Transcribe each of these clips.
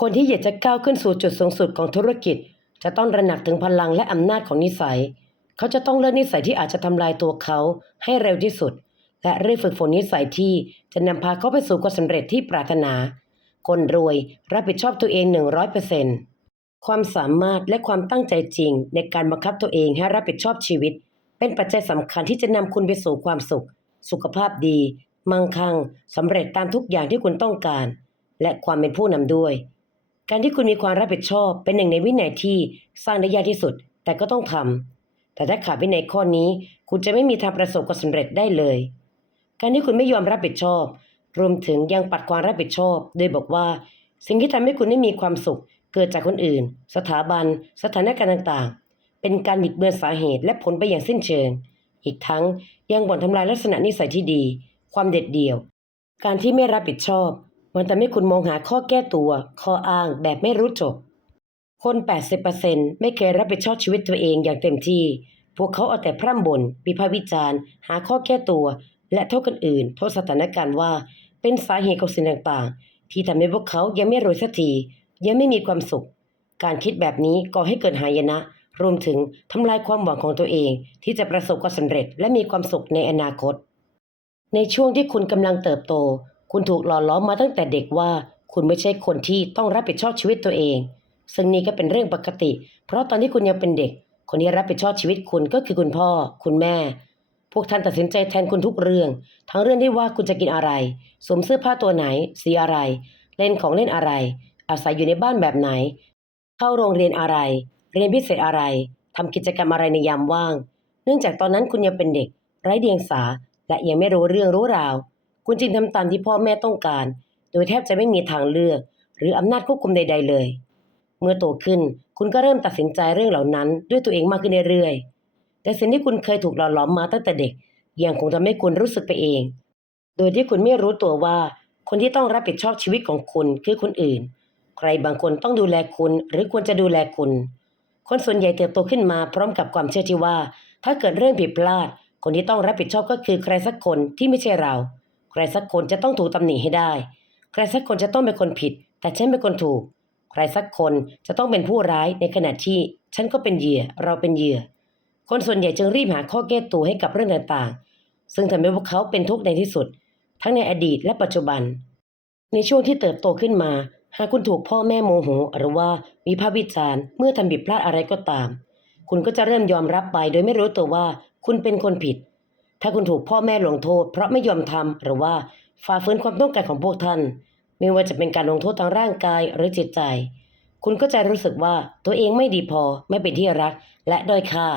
คนที่อยากจะก้าวขึ้นสู่จุดสูงสุดของธุรกิจ จะต้องระหนักถึงพลังและอำนาจของนิสัย เขาจะต้องเลือกนิสัยที่อาจจะทำลายตัวเขาให้เร็วที่สุด และเรียฝึกฝนนิสัยที่จะนำพาเขาไปสู่ความสำเร็จที่ปรารถนา คนรวยรับผิดชอบตัวเอง 100%ความสามารถและความตั้งใจจริง ในการบังคับตัวเองให้รับผิดชอบชีวิต เป็นปัจจัยสำคัญที่จะนำคุณไปสู่ความสุข สุขภาพดี มั่งคั่งสำเร็จตามทุกอย่างที่คุณต้องการ และความเป็นผู้นำด้วย การที่คุณมีความรับผิดชอบเป็นหนึ่งในวินัยที่สร้างได้ยากที่สุด แต่ก็ต้องทำแต่ถ้าขาดวินัยข้อนี้ คุณจะไม่มีทางประสบความสำเร็จได้เลย การที่คุณไม่ยอมรับผิดชอบ รวมถึงยังปัดความรับผิดชอบ โดยบอกว่า สิ่งที่ทำให้คุณไม่มีความสุข เกิดจากคนอื่น สถาบัน สถานการณ์ต่างๆ เป็นการบิดเบือนสาเหตุและผลไปอย่างสิ้นเชิง อีกทั้งยังบ่นทำลายลักษณะนิสัยที่ดี ความเด็ดเดี่ยว การที่ไม่รับผิดชอบ มันทำให้คุณมองหาข้อแก้ตัว ข้ออ้างแบบไม่รู้จบ คน 80%ไม่เคยรับผิดชอบชีวิตตัวเองอย่างเต็มที่ พวกเขาเอาแต่พร่ำบ่นวิพากษ์วิจารณ์ หาข้อแก้ตัว และโทษคนอื่น โทษสถานการณ์ว่า เป็นสาเหตุของสิ่งต่างๆ ที่ทำให้พวกเขายังไม่รวยสักที ยังไม่มีความสุข การคิดแบบนี้ก่อให้เกิดหายนะ รวมถึงทำลายความหวังของตัวเอง ที่จะประสบความสำเร็จและมีความสุขในอนาคตในช่วงที่คุณกำลังเติบโต คุณถูกหล่อล้อมมาตั้งแต่เด็กว่า คุณไม่ใช่คนที่ต้องรับผิดชอบชีวิตตัวเอง ซึ่งนี่ก็เป็นเรื่องปกติ เพราะตอนที่คุณยังเป็นเด็ก คนที่รับผิดชอบชีวิตคุณก็คือคุณพ่อ คุณแม่ พวกท่านตัดสินใจแทนคุณทุกเรื่อง ทั้งเรื่องที่ว่าคุณจะกินอะไร สวมเสื้อผ้าตัวไหน สีอะไร เล่นของเล่นอะไร อาศัยอยู่ในบ้านแบบไหน เข้าโรงเรียนอะไร เรียนพิเศษอะไรทำกิจกรรมอะไรในยามว่าง เนื่องจากตอนนั้นคุณยังเป็นเด็ก ไร้เดียงสา และยังไม่รู้เรื่องรู้ราว คุณจึงทำตามที่พ่อแม่ต้องการ โดยแทบจะไม่มีทางเลือก หรืออำนาจควบคุมใด ๆ เลย เมื่อโตขึ้นคุณก็เริ่มตัดสินใจเรื่องเหล่านั้นด้วยตัวเองมากขึ้นเรื่อยๆ แต่สิ่งที่คุณเคยถูกหล่อหลอมมาตั้งแต่เด็กยังคงทำให้คุณรู้สึกไปเอง โดยที่คุณไม่รู้ตัวว่า คนที่ต้องรับผิดชอบชีวิตของคุณคือคนอื่น ใครบางคนต้องดูแลคุณหรือควรจะดูแลคุณ คนส่วนใหญ่เติบโตขึ้นมาพร้อมกับความเชื่อที่ว่า ถ้าเกิดเรื่องผิดพลาด คนที่ต้องรับผิดชอบก็คือใครสักคนที่ไม่ใช่เรา ใครสักคนจะต้องถูกตำหนิให้ได้ ใครสักคนจะต้องเป็นคนผิด แต่ฉันเป็นคนถูก ใครสักคนจะต้องเป็นผู้ร้ายในขณะที่ ฉันก็เป็นเหยื่อ เราเป็นเหยื่อ คนส่วนใหญ่จึงรีบหาข้อแก้ตัวให้กับเรื่องต่างๆ ซึ่งทำให้พวกเขาเป็นทุกข์ในที่สุด ทั้งในอดีตและปัจจุบัน ในช่วงที่เติบโตขึ้นมา หากคุณถูกพ่อแม่โมโหหรือว่าวิพากษ์วิจารณ์เมื่อทำผิดพลาดอะไรก็ตาม คุณก็จะเริ่มยอมรับไปโดยไม่รู้ตัวว่า คุณเป็นคนผิด ถ้าคุณถูกพ่อแม่ลงโทษ เพราะไม่ยอมทำหรือว่าฝ่าฝืนความต้องการของพวกท่าน ไม่ว่าจะเป็นการลงโทษทางร่างกายหรือจิตใจ คุณก็จะรู้สึกว่าตัวเองไม่ดีพอไม่เป็นที่รักและด้อยค่า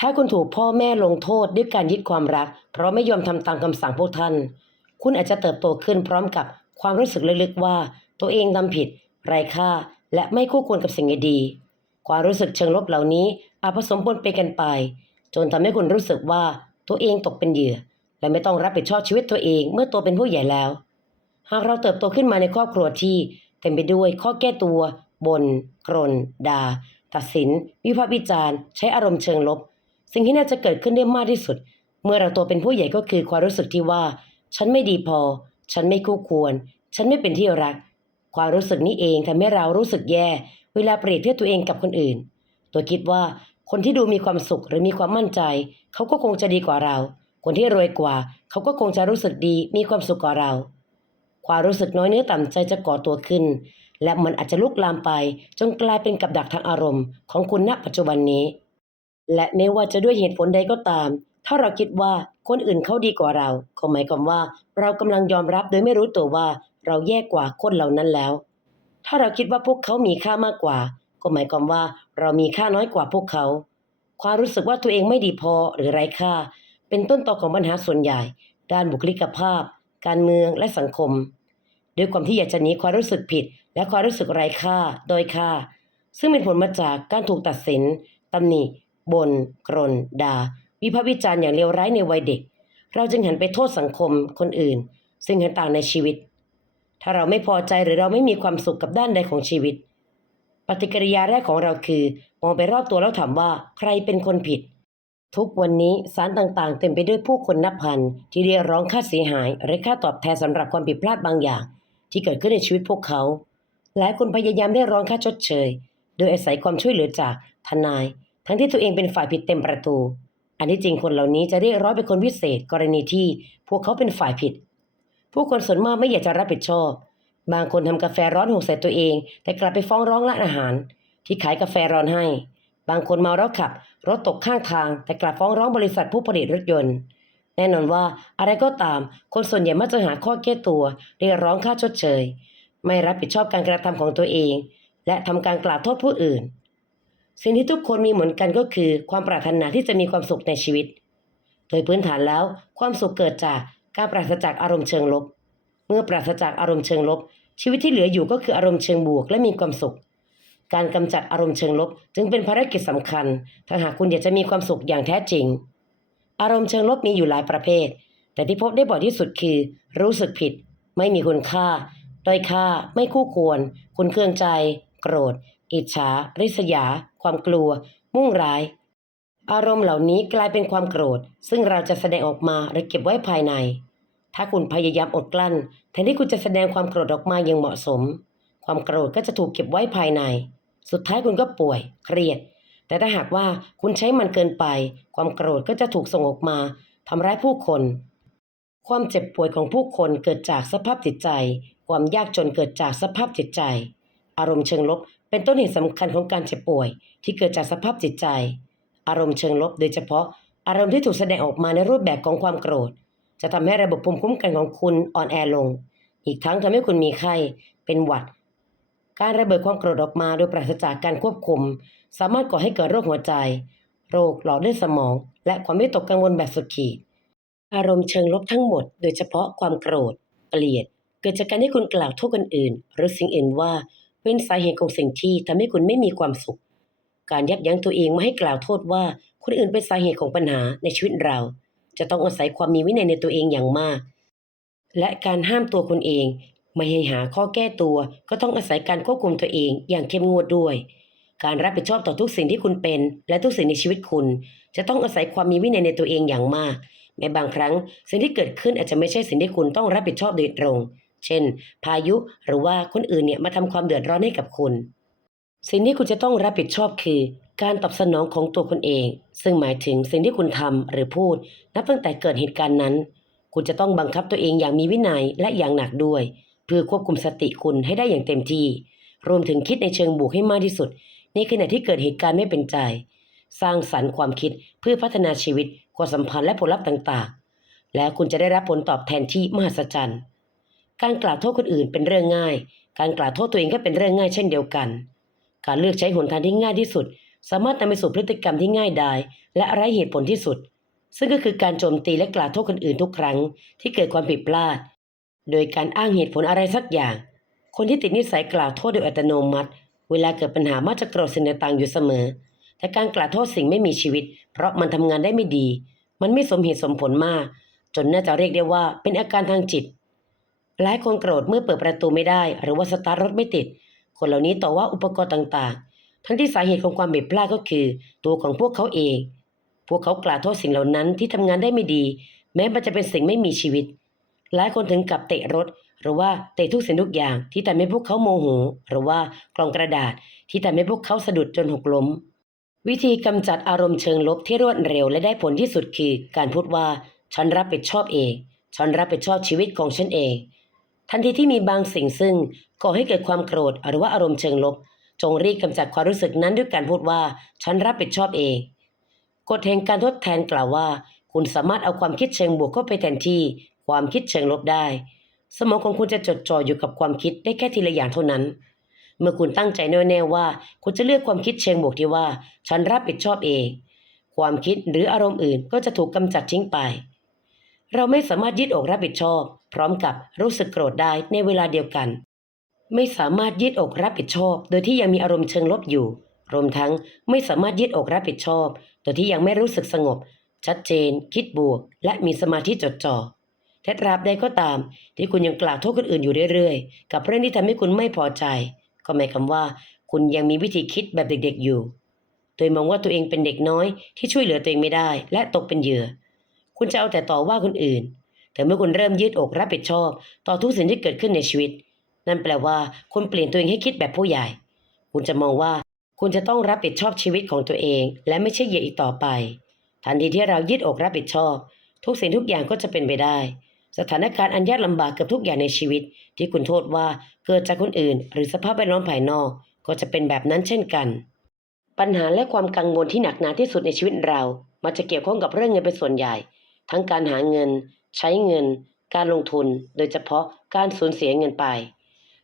ถ้าคุณถูกพ่อแม่ลงโทษด้วยการยึดความรัก เพราะไม่ยอมทำตามคำสั่งพวกท่าน คุณอาจจะเติบโตขึ้นพร้อมกับความรู้สึกลึกๆว่า ตัวเองทำผิดไร้ค่าและไม่คู่ควรกับสิ่งดีความรู้สึกเชิงลบเหล่านี้อาจผสมปนไปกันไป จนทำให้คุณรู้สึกว่า ตัวเองตกเป็นเหยื่อ และไม่ต้องรับผิดชอบชีวิตตัวเองเมื่อโตเป็นผู้ใหญ่แล้ว หากเราเติบโตขึ้นมาในครอบครัวที่เต็มไปด้วยข้อแก้ตัวบน่นกรนด่าตัดสิน วิพากษ์วิจารณ์ใช้อารมณ์เชิงลบ สิ่งที่น่าจะเกิดขึ้นได้มากที่สุด เมื่อเราโตเป็นผู้ใหญ่ก็คือความรู้สึกที่ว่า ฉันไม่ดีพอ ฉันไม่คู่ควร ฉันไม่เป็นที่รัก ความรู้สึกนี้เองทำให้เรารู้สึกแย่ เวลาเปรียบเทียบตัวเองกับคนอื่น ตัวคิดว่า คนที่ดูมีความสุขหรือมีความมั่นใจ เขาก็คงจะดีกว่าเรา คนที่รวยกว่า เขาก็คงจะรู้สึกดีมีความสุขกว่าเรา ความรู้สึกน้อยเนื้อต่ำใจจะก่อตัวขึ้น และมันอาจจะลุกลามไป จนกลายเป็นกับดักทางอารมณ์ของคุณณปัจจุบันนี้ และไม่ว่าจะด้วยเหตุผลใดก็ตาม ถ้าเราคิดว่าคนอื่นเขาดีกว่าเราก็หมายความว่า เรากำลังยอมรับโดยไม่รู้ตัวว่า เราแย่กว่าคนเหล่านั้นแล้ว ถ้าเราคิดว่าพวกเขามีค่ามากกว่า ก็หมายความว่าเรามีค่าน้อยกว่าพวกเขา ความรู้สึกว่าตัวเองไม่ดีพอหรือไร้ค่า เป็นต้นตอของปัญหาส่วนใหญ่ ด้านบุคลิกภาพ การเมืองและสังคม ด้วยความที่อยากจะหนีความรู้สึกผิด และความรู้สึกไร้ค่าโดยค่า ซึ่งเป็นผลมาจากการถูกตัดสินตำหนิบน่นกรนด่า วิพากษ์วิจารณ์อย่างเลวร้ายในวัยเด็ก เราจึงหันไปโทษสังคมคนอื่น ซึ่งเห็นต่างในชีวิต ถ้าเราไม่พอใจหรือเราไม่มีความสุขกับด้านใดของชีวิต ปฏิกิริยาแรกของเราคือ มองไปรอบตัวแล้วถามว่าใครเป็นคนผิด ทุกวันนี้ศาลต่างๆ เต็มไปด้วยผู้คนนับพัน ที่เรียกร้องค่าเสียหาย หรือค่าตอบแทนสำหรับความผิดพลาดบางอย่าง ที่เกิดขึ้นในชีวิตพวกเขา หลายคนพยายามได้ร้องค่าชดเชย โดยอาศัยความช่วยเหลือจากทนาย ทั้งที่ตัวเองเป็นฝ่ายผิดเต็มประตู อันที่จริงคนเหล่านี้จะเรียกร้องเป็นคนวิเศษ กรณีที่พวกเขาเป็นฝ่ายผิด ผู้คนส่วนมากไม่อยากจะรับผิดชอบ บางคนทำกาแฟร้อนหกใส่ตัวเอง แต่กลับไปฟ้องร้องร้านอาหาร ที่ขายกาแฟร้อนให้ บางคนเมาแล้วขับ รถตกข้างทาง แต่กลับฟ้องร้องบริษัทผู้ผลิตรถยนต์ แน่นอนว่าอะไรก็ตาม คนส่วนใหญ่มักจะหาข้อแก้ตัวเรียกร้องค่าชดเชย ไม่รับผิดชอบการกระทำของตัวเอง และทำการกล่าวโทษผู้อื่น สิ่งที่ทุกคนมีเหมือนกันก็คือ ความปรารถนาที่จะมีความสุขในชีวิต โดยพื้นฐานแล้ว ความสุขเกิดจากการปราศจากอารมณ์เชิงลบ เมื่อปราศจากอารมณ์เชิงลบ ชีวิตที่เหลืออยู่ก็คืออารมณ์เชิงบวกและมีความสุข การกำจัดอารมณ์เชิงลบ จึงเป็นภารกิจสำคัญ ถ้าหากคุณอยากจะมีความสุขอย่างแท้จริง อารมณ์เชิงลบมีอยู่หลายประเภท แต่ที่พบได้บ่อยที่สุดคือ รู้สึกผิด ไม่มีคุณค่าด้อยค่า ไม่คู่ควร คุณเครื่องใจ โกรธ อิจฉา ริษยา ความกลัว มุ่งร้าย อารมณ์เหล่านี้กลายเป็นความโกรธ ซึ่งเราจะแสดงออกมาหรือเก็บไว้ภายใน ถ้าคุณพยายามอดกลั้นแทนที่คุณจะแสดงความโกรธออกมาอย่างเหมาะสม ความโกรธก็จะถูกเก็บไว้ภายใน สุดท้ายคุณก็ป่วย เครียด แต่ถ้าหากว่าคุณใช้มันเกินไป ความโกรธก็จะถูกส่งออกมาทำร้ายผู้คน ความเจ็บป่วยของผู้คนเกิดจากสภาพจิตใจ ความยากจนเกิดจากสภาพจิตใจ อารมณ์เชิงลบ เป็นต้นเหตุสำคัญของการเจ็บป่วย ที่เกิดจากสภาพจิตใจ อารมณ์เชิงลบ โดยเฉพาะ อารมณ์ที่ถูกแสดงออกมาในรูปแบบของความโกรธ จะทำให้ระบบภูมิคุ้มกันของคุณอ่อนแอลง อีกทั้งทำให้คุณมีไข้ เป็นหวัด การระเบิดความโกรธออกมาโดยปราศจากการควบคุม สามารถก่อให้เกิดโรคหัวใจ โรคหลอดเลือดสมอง และความวิตกกังวลแบบสุดขีด อารมณ์เชิงลบทั้งหมด โดยเฉพาะความโกรธ เกลียด เกิดจากการที่คุณกล่าวโทษคนอื่น หรือสิ่งอื่นว่า เป็นสาเหตุของสิ่งที่ทำให้คุณไม่มีความสุข การยับยั้งตัวเองไม่ให้กล่าวโทษว่าคนอื่นเป็นสาเหตุของปัญหาในชีวิตเรา จะต้องอาศัยความมีวินัยในตัวเองอย่างมาก และการห้ามตัวคุณเอง ไม่ให้หาข้อแก้ตัว ก็ต้องอาศัยการควบคุมตัวเองอย่างเข้มงวดด้วย การรับผิดชอบต่อทุกสิ่งที่คุณเป็น และทุกสิ่งในชีวิตคุณ จะต้องอาศัยความมีวินัยในตัวเองอย่างมากแม้บางครั้ง สิ่งที่เกิดขึ้นอาจจะไม่ใช่สิ่งที่คุณต้องรับผิดชอบโดยตรง เช่น พายุหรือว่าคนอื่นเนี่ยมาทำความเดือดร้อนให้กับคุณ สิ่งที่คุณจะต้องรับผิดชอบคือ การตอบสนองของตัวคุณเอง ซึ่งหมายถึงสิ่งที่คุณทำหรือพูด นับตั้งแต่เกิดเหตุการณ์นั้น คุณจะต้องบังคับตัวเองอย่างมีวินัยและอย่างหนักด้วย เพื่อควบคุมสติคุณให้ได้อย่างเต็มที่ รวมถึงคิดในเชิงบวกให้มากที่สุด ในขณะที่เกิดเหตุการณ์ไม่เป็นใจ สร้างสรรค์ความคิดเพื่อพัฒนาชีวิตความสัมพันธ์และผลลัพธ์ต่าง ๆ และคุณจะได้รับผลตอบแทนที่มหัศจรรย์การกล่าวโทษคนอื่นเป็นเรื่องง่าย การกล่าวโทษตัวเองก็เป็นเรื่องง่ายเช่นเดียวกัน การเลือกใช้หนทางที่ง่ายที่สุด สามารถนำไปสู่พฤติกรรมที่ง่ายดาย และไร้เหตุผลที่สุด ซึ่งก็คือการโจมตีและกล่าวโทษคนอื่นทุกครั้งที่เกิดความผิดพลาด โดยการอ้างเหตุผลอะไรสักอย่าง คนที่ติดนิสัยกล่าวโทษโดยอัตโนมัติ เวลาเกิดปัญหามักจะโกรธสิ่งต่างๆอยู่เสมอ แต่การกล่าวโทษสิ่งไม่มีชีวิต เพราะมันทำงานได้ไม่ดี มันไม่สมเหตุสมผลมาก จนน่าจะเรียกได้ว่าเป็นอาการทางจิต หลายคนโกรธเมื่อเปิดประตูไม่ได้ หรือว่าสตาร์ทรถไม่ติด คนเหล่านี้ต่อว่าอุปกรณ์ต่างๆ ทั้งที่สาเหตุของความผิดพลาดก็คือ ตัวของพวกเขาเอง พวกเขากล่าวโทษสิ่งเหล่านั้นที่ทำงานได้ไม่ดี แม้มันจะเป็นสิ่งไม่มีชีวิต หลายคนถึงกับเตะรถ หรือว่าเตะทุกสิ่งทุกอย่างที่ทำให้พวกเขาโมโห หรือว่ากล่องกระดาษที่ทำให้พวกเขาสะดุดจนหกล้ม วิธีกำจัดอารมณ์เชิงลบที่รวดเร็วและได้ผลที่สุดคือ การพูดว่าฉันรับผิดชอบเอง ฉันรับผิดชอบชีวิตของฉันเอง ทันทีที่มีบางสิ่งซึ่งก่อให้เกิดความโกรธหรือว่าอารมณ์เชิงลบ จงรีบกำจัดความรู้สึกนั้นด้วยการพูดว่า ฉันรับผิดชอบเอง กฎแห่งการทดแทนกล่าวว่า คุณสามารถเอาความคิดเชิงบวกเข้าไปแทนที่ ความคิดเชิงลบได้ สมองของคุณจะจดจ่ออยู่กับความคิดได้แค่ทีละอย่างเท่านั้น เมื่อคุณตั้งใจแน่วแน่ว่า คุณจะเลือกความคิดเชิงบวกที่ว่า ฉันรับผิดชอบเอง ความคิดหรืออารมณ์อื่นก็จะถูกกำจัดทิ้งไป เราไม่สามารถยืดอกรับผิดชอบ พร้อมกับรู้สึกโกรธได้ในเวลาเดียวกัน ไม่สามารถยืดอกรับผิดชอบ โดยที่ยังมีอารมณ์เชิงลบอยู่ รวมทั้งไม่สามารถยืดอกรับผิดชอบ โดยที่ยังไม่รู้สึกสงบ ชัดเจน คิดบวก และมีสมาธิจดจ่อแต่ตราบใดก็ตาม ที่คุณยังกล่าวโทษคนอื่นอยู่เรื่อยๆ กับเรื่องที่ทำให้คุณไม่พอใจ ก็หมายความว่า คุณยังมีวิธีคิดแบบเด็กๆอยู่ โดยมองว่าตัวเองเป็นเด็กน้อยที่ช่วยเหลือตัวเองไม่ได้ และตกเป็นเหยื่อ คุณจะเอาแต่ต่อว่าคนอื่น แต่เมื่อคุณเริ่มยืดอกรับผิดชอบ ต่อทุกสิ่งที่เกิดขึ้นในชีวิต นั่นแปลว่า คุณเปลี่ยนตัวเองให้คิดแบบผู้ใหญ่ คุณจะมองว่า คุณจะต้องรับผิดชอบชีวิตของตัวเอง และไม่ใช่เหยื่ออีกต่อไป ทันทีที่เรายืดอกรับผิดชอบ ทุกสิ่งทุกอย่างก็จะเป็นไปได้ สถานการณ์อันยากลำบากเกือบทุกอย่างในชีวิต ที่คุณโทษว่าเกิดจากคนอื่น หรือสภาพแวดล้อมภายนอก ก็จะเป็นแบบนั้นเช่นกัน ปัญหาและความกังวลที่หนักหนาที่สุดในชีวิตเรามันจะเกี่ยวข้องกับเรื่องเงินเป็นส่วนใหญ่ ทั้งการหาเงิน ใช้เงิน การลงทุน โดยเฉพาะการสูญเสียเงินไป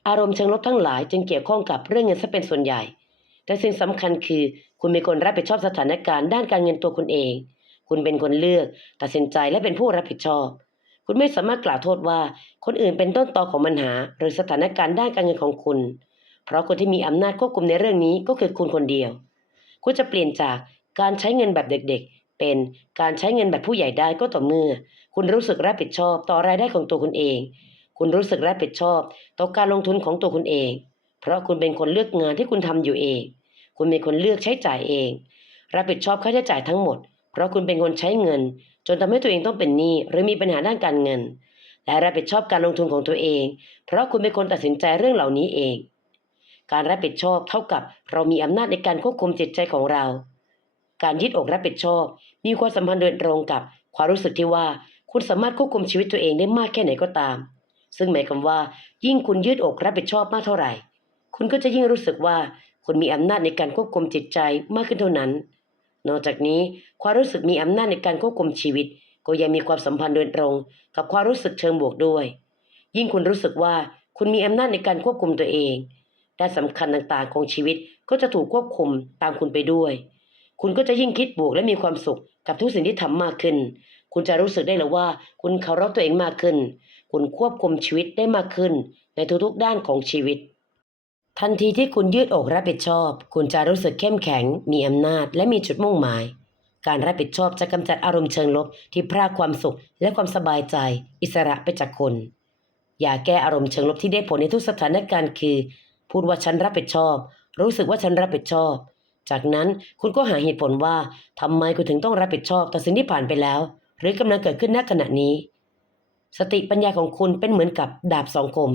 อารมณ์เชิงลบทั้งหลายจึงเกี่ยวข้องกับเรื่องเงินซะเป็นส่วนใหญ่ แต่สิ่งสำคัญคือ คุณเป็นคนรับผิดชอบสถานการณ์ด้านการเงินตัวคุณเอง คุณเป็นคนเลือก ตัดสินใจและเป็นผู้รับผิดชอบ คุณไม่สามารถกล่าวโทษว่าคนอื่นเป็นต้นตอของปัญหา หรือสถานการณ์ด้านการเงินของคุณ เพราะคนที่มีอำนาจควบคุมในเรื่องนี้ก็คือคุณคนเดียว คุณจะเปลี่ยนจากการใช้เงินแบบเด็กๆ เป็นการใช้เงินแบบผู้ใหญ่ได้ก็ต่อเมื่อ คุณรู้สึกรับผิดชอบต่อรายได้ของตัวคุณเอง คุณรู้สึกรับผิดชอบต่อการลงทุนของตัวคุณเอง เพราะคุณเป็นคนเลือกงานที่คุณทำอยู่เอง คุณเป็นคนเลือกใช้จ่ายเอง รับผิดชอบค่าใช้จ่ายทั้งหมด เพราะคุณเป็นคนใช้เงิน จนทำให้ตัวเองต้องเป็นหนี้หรือมีปัญหาด้านการเงิน และรับผิดชอบการลงทุนของตัวเอง เพราะคุณเป็นคนตัดสินใจเรื่องเหล่านี้เอง การรับผิดชอบเท่ากับเรามีอำนาจในการควบคุมจิตใจของเรา การยึดอกรับผิดชอบ มีความสัมพันธ์โดยตรงกับความรู้สึกที่ว่าคุณสามารถควบคุมชีวิตตัวเองได้มากแค่ไหนก็ตาม ซึ่งหมายความว่า ยิ่งคุณยืดอกรับผิดชอบมากเท่าไหร่ คุณก็จะยิ่งรู้สึกว่าคุณมีอำนาจในการควบคุมจิตใจมากขึ้นเท่านั้น นอกจากนี้ความรู้สึกมีอำนาจในการควบคุมชีวิต ก็ยังมีความสัมพันธ์โดยตรง กับความรู้สึกเชิงบวกด้วย ยิ่งคุณรู้สึกว่าคุณมีอำนาจในการควบคุมตัวเองด้านสำคัญต่างๆ ของชีวิตก็จะถูกควบคุมตามคุณไปด้วย คุณก็จะยิ่งคิดบวกและมีความสุขกับทุกสิ่งที่ทำมากขึ้น คุณจะรู้สึกได้เลยว่า คุณเคารพตัวเองมากขึ้น คุณควบคุมชีวิตได้มากขึ้นในทุกๆด้านของชีวิต ทันทีที่คุณยืดอกรับผิดชอบ คุณจะรู้สึกเข้มแข็ง มีอำนาจ และมีจุดมุ่งหมาย การรับผิดชอบจะกำจัดอารมณ์เชิงลบที่พรากความสุข และความสบายใจ อิสระไปจากคนอย่าแก้อารมณ์เชิงลบที่ได้ผลในทุกสถานการณ์คือ พูดว่าฉันรับผิดชอบ รู้สึกว่าฉันรับผิดชอบ จากนั้นคุณก็หาเหตุผลว่าทำไมคุณถึงต้องรับผิดชอบต่อสิ่งที่ผ่านไปแล้ว หรือกำลังเกิดขึ้นณขณะนี้ สติปัญญาของคุณเป็นเหมือนกับดาบสองคม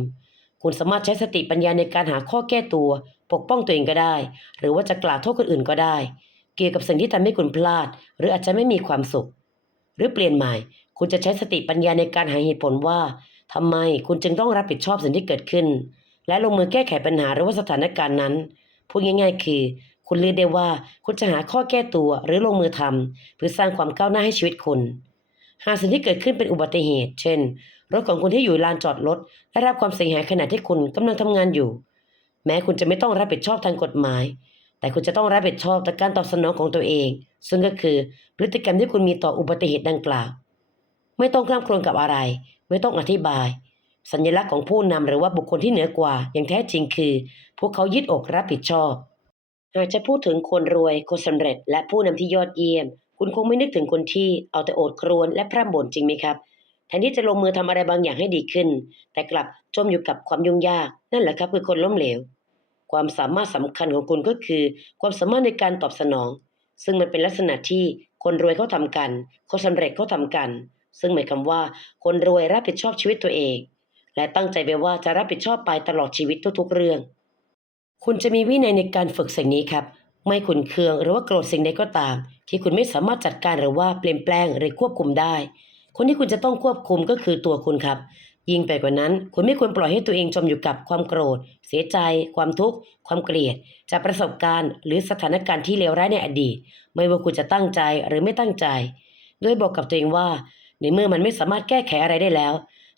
คุณสามารถใช้สติปัญญาในการหาข้อแก้ตัว ปกป้องตัวเองก็ได้ หรือว่าจะกล่าวโทษคนอื่นก็ได้ เกี่ยวกับสิ่งที่ทำให้คุณพลาด หรืออาจจะไม่มีความสุข หรือเปลี่ยนใหม่ คุณจะใช้สติปัญญาในการหาเหตุผลว่าทำไมคุณจึงต้องรับผิดชอบสิ่งที่เกิดขึ้น และลงมือแก้ไขปัญหาหรือว่าสถานการณ์นั้น พูดง่าย ๆ คือคุณเลือกได้ว่าคุณจะหาข้อแก้ตัวหรือลงมือทำเพื่อสร้างความก้าวหน้าให้ชีวิตคุณ หากสิ่งที่เกิดขึ้นเป็นอุบัติเหตุ เช่น รถของคุณที่อยู่ลานจอดรถได้รับความเสียหายขณะที่คุณกำลังทำงานอยู่ แม้คุณจะไม่ต้องรับผิดชอบทางกฎหมาย แต่คุณจะต้องรับผิดชอบต่อการตอบสนองของตัวเอง ซึ่งก็คือพฤติกรรมที่คุณมีต่ออุบัติเหตุดังกล่าว ไม่ต้องคร่ำครวญกับอะไร ไม่ต้องอธิบาย สัญลักษณ์ของผู้นำหรือว่าบุคคลที่เหนือกว่า อย่างแท้จริงคือ พวกเขายึดอกรับผิดชอบหากจะพูดถึงคนรวย คนสำเร็จ และผู้นำที่ยอดเยี่ยม คุณคงไม่นึกถึงคนที่เอาแต่โอดครวญและพร่ำบ่นจริงไหมครับ แทนที่จะลงมือทำอะไรบางอย่างให้ดีขึ้น แต่กลับจมอยู่กับความยุ่งยาก นั่นแหละครับคือคนล้มเหลว ความสามารถสำคัญของคุณก็คือ ความสามารถในการตอบสนอง ซึ่งมันเป็นลักษณะที่คนรวยเขาทำกันคนสำเร็จเขาทำกัน ซึ่งหมายความว่าคนรวยรับผิดชอบชีวิตตัวเอง และตั้งใจไปว่าจะรับผิดชอบไปตลอดชีวิตทุกๆเรื่อง คุณจะมีวินัยในการฝึกสิ่งนี้ครับ ไม่ขุนเคืองหรือว่าโกรธสิ่งใดก็ตาม ที่คุณไม่สามารถจัดการหรือว่าเปลี่ยนแปลงหรือควบคุมได้ คนที่คุณจะต้องควบคุมก็คือตัวคุณครับ ยิ่งไปกว่านั้น คุณไม่ควรปล่อยให้ตัวเองจมอยู่กับความโกรธ เสียใจ ความทุกข์ ความเกลียด จากประสบการณ์ หรือสถานการณ์ที่เลวร้ายในอดีต ไม่ว่าคุณจะตั้งใจหรือไม่ตั้งใจ โดยบอกกับตัวเองว่า ในเมื่อมันไม่สามารถแก้ไขอะไรได้แล้ว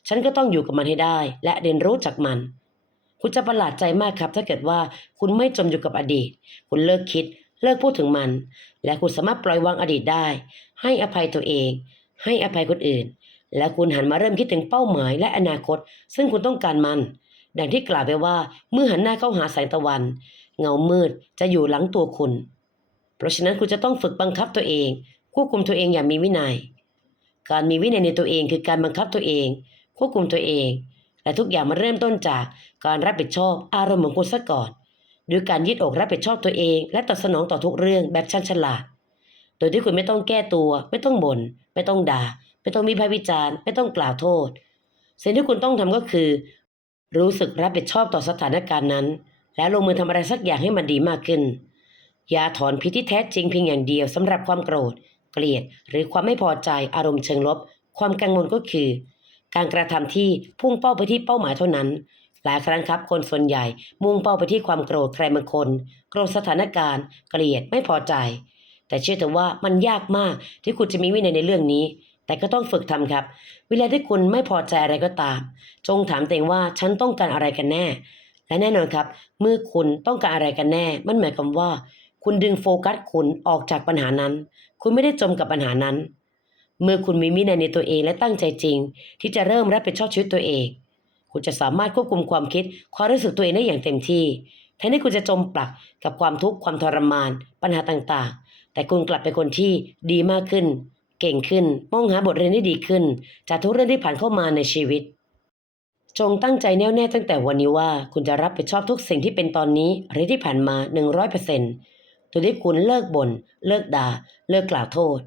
ฉันก็ต้องอยู่กับมันให้ได้ และเรียนรู้จากมันคุณจะประหลาดใจมากครับ ถ้าเกิดว่าคุณไม่จมอยู่กับอดีต คุณเลิกคิด เลิกพูดถึงมัน และคุณสามารถปล่อยวางอดีตได้ ให้อภัยตัวเอง ให้อภัยคนอื่น และคุณหันมาเริ่มคิดถึงเป้าหมายและอนาคต ซึ่งคุณต้องการมัน ดังที่กล่าวไปว่าเมื่อหันหน้าเข้าหาแสงตะวัน เงามืดจะอยู่หลังตัวคุณ เพราะฉะนั้นคุณจะต้องฝึกบังคับตัวเอง ควบคุมตัวเองอย่างมีวินัย การมีวินัยในตัวเองคือการบังคับตัวเอง ควบคุมตัวเองและทุกอย่างมันเริ่มต้นจากการรับผิดชอบอารมณ์ของคุณซะก่อน ด้วยการยึดอกรับผิดชอบตัวเอง และตอบสนองต่อทุกเรื่องแบบชันฉลาด โดยที่คุณไม่ต้องแก้ตัว ไม่ต้องบน่นไม่ต้องด่า ไม่ต้องมีภัยวิจารณ์ ไม่ต้องกล่าวโทษ สิ่งที่คุณต้องทำก็คือ รู้สึกรับผิดชอบต่อสถานการณ์นั้น และลงมือทำอะไรสักอย่างให้มันดีมากขึ้นอย่าถอนพิษที่แท้จริงเพียงอย่างเดียวสำหรับความโกรธ เกลียด หรือความไม่พอใจอารมณ์เชิงลบ ความกังวลก็คือ การกระทำที่พุ่งเป้าไปที่เป้าหมายเท่านั้น หลายครั้งครับ คนส่วนใหญ่มุ่งเป้าไปที่ความโกรธใครบางคน โกรธสถานการณ์ เกลียดไม่พอใจ แต่เชื่อเถอะว่ามันยากมากที่คุณจะมีวินัยในเรื่องนี้ แต่ก็ต้องฝึกทำครับ เวลาที่คุณไม่พอใจอะไรก็ตาม จงถามตัวเองว่าฉันต้องการอะไรกันแน่ และแน่นอนครับ เมื่อคุณต้องการอะไรกันแน่ มันหมายความว่า คุณดึงโฟกัสคุณออกจากปัญหานั้น คุณไม่ได้จมกับปัญหานั้น เมื่อคุณมีวินัยในตัวเองและตั้งใจจริง ที่จะเริ่มรับผิดชอบชีวิตตัวเอง คุณจะสามารถควบคุมความคิด ความรู้สึกตัวเองได้อย่างเต็มที่แทนที่คุณจะจมปลักกับความทุกข์ความทรมาน ปัญหาต่างๆ แต่คุณกลับเป็นคนที่ดีมากขึ้น เก่งขึ้นมองหาบทเรียนที่ดีขึ้น จากทุกเรื่องที่ผ่านเข้ามาในชีวิต จงตั้งใจแน่วแน่ตั้งแต่วันนี้ว่า คุณจะรับผิดชอบทุกสิ่งที่เป็นตอนนี้หรือที่ผ่านมา 100%โดยที่คุณเลิกบน่นเลิกด่า เลิกกล่าวโทษ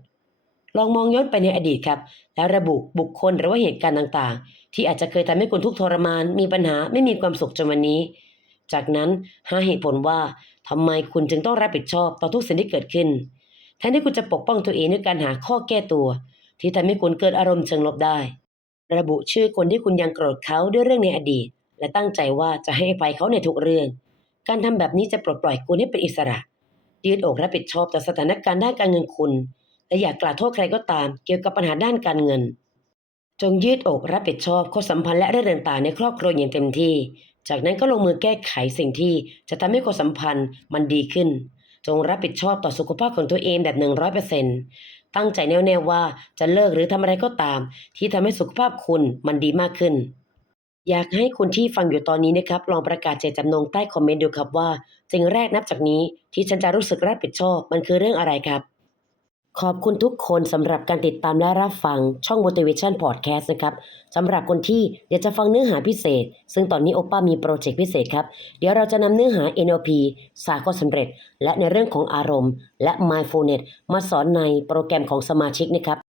ลองมองย้อนไปในอดีตครับ แล้วระบุบุคคลหรือว่าเหตุการณ์ต่างๆ ที่อาจจะเคยทำให้คุณทุกข์ทรมาน มีปัญหาไม่มีความสุขจนวันนี้ จากนั้นหาเหตุผลว่าทำไมคุณจึงต้องรับผิดชอบต่อทุกสิ่งที่เกิดขึ้นแทนที่คุณจะปกป้องตัวเองด้วยการหาข้อแก้ตัว ที่ทำให้คุณเกิดอารมณ์เชิงลบได้ ระบุชื่อคนที่คุณยังโกรธเขาด้วยเรื่องในอดีต และตั้งใจว่าจะให้อภัยเขาในทุกเรื่อง การทำแบบนี้จะปลดปล่อยคุณให้เป็นอิสระยืดอกรับผิดชอบต่อสถานการณ์ด้านการเงินคุณ และอย่ากกล่าวโทษใครก็ตาม เกี่ยวกับปัญหาด้านการเงิน จงยืดอกรับผิดชอบข้อสัมพันธ์และเรื่องต่างๆในครอบครัวอย่างเต็มที่ จากนั้นก็ลงมือแก้ไขสิ่งที่จะทำให้ความสัมพันธ์มันดีขึ้น จงรับผิดชอบต่อสุขภาพของตัวเองแบบ100%ตั้งใจแน่วแน่ว่าจะเลิกหรือทำอะไรก็ตาม ที่ทำให้สุขภาพคุณมันดีมากขึ้น อยากให้คุณที่ฟังอยู่ตอนนี้นะครับ ลองประกาศเจตจำนงใต้คอมเมนต์ดูครับว่าสิ่งแรกนับจากนี้ที่ฉันจะรู้สึกรับผิดชอบมันคือเรื่องอะไรครับ ขอบคุณทุกคนสำหรับการติดตามและรับฟังช่อง Motivation Podcast นะครับสำหรับคนที่อยากจะฟังเนื้อหาพิเศษ ซึ่งตอนนี้โอป้ามีโปรเจกต์พิเศษครับ เดี๋ยวเราจะนำเนื้อหา NLP สากลสำเร็จ และในเรื่องของอารมณ์ และ Mindfulness มาสอนในโปรแกรมของสมาชิกนะครับ